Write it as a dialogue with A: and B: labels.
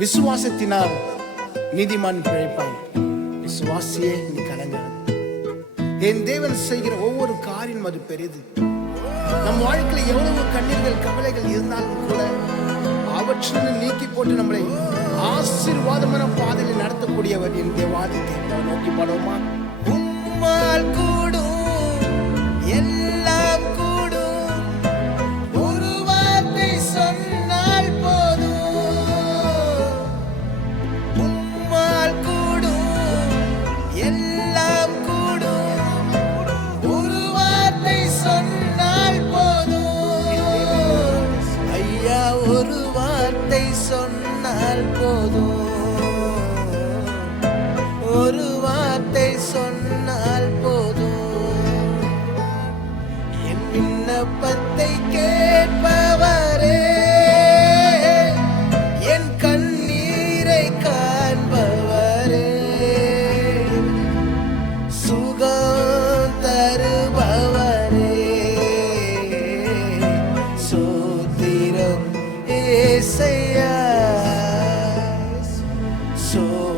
A: விசுவாசத்தினால் நீதிமான் பிழைப்பான். விசுவாசியே நீ கலங்காது என் தேவன் செய்கிற ஒவ்வொரு காரியம் அது பெரிது நம் வாழ்க்கையில் எவ்வளவு கண்ணீர்கள் கவலைகள் இருந்தாலும் கூட அவற்றிலிருந்து நீக்கி போட்டு நம்மளை ஆசீர்வாதமான பாதையில் நடத்தக்கூடியவர் என் தேவாதி தேவனை நோக்கி பாடுவோமா?
B: ஒரு வார்த்தை சொன்னால் போதும். ஒரு வார்த்தை சொன்னால் போதும். என் விண்ணப்பத்தை கேட்டு say yes. So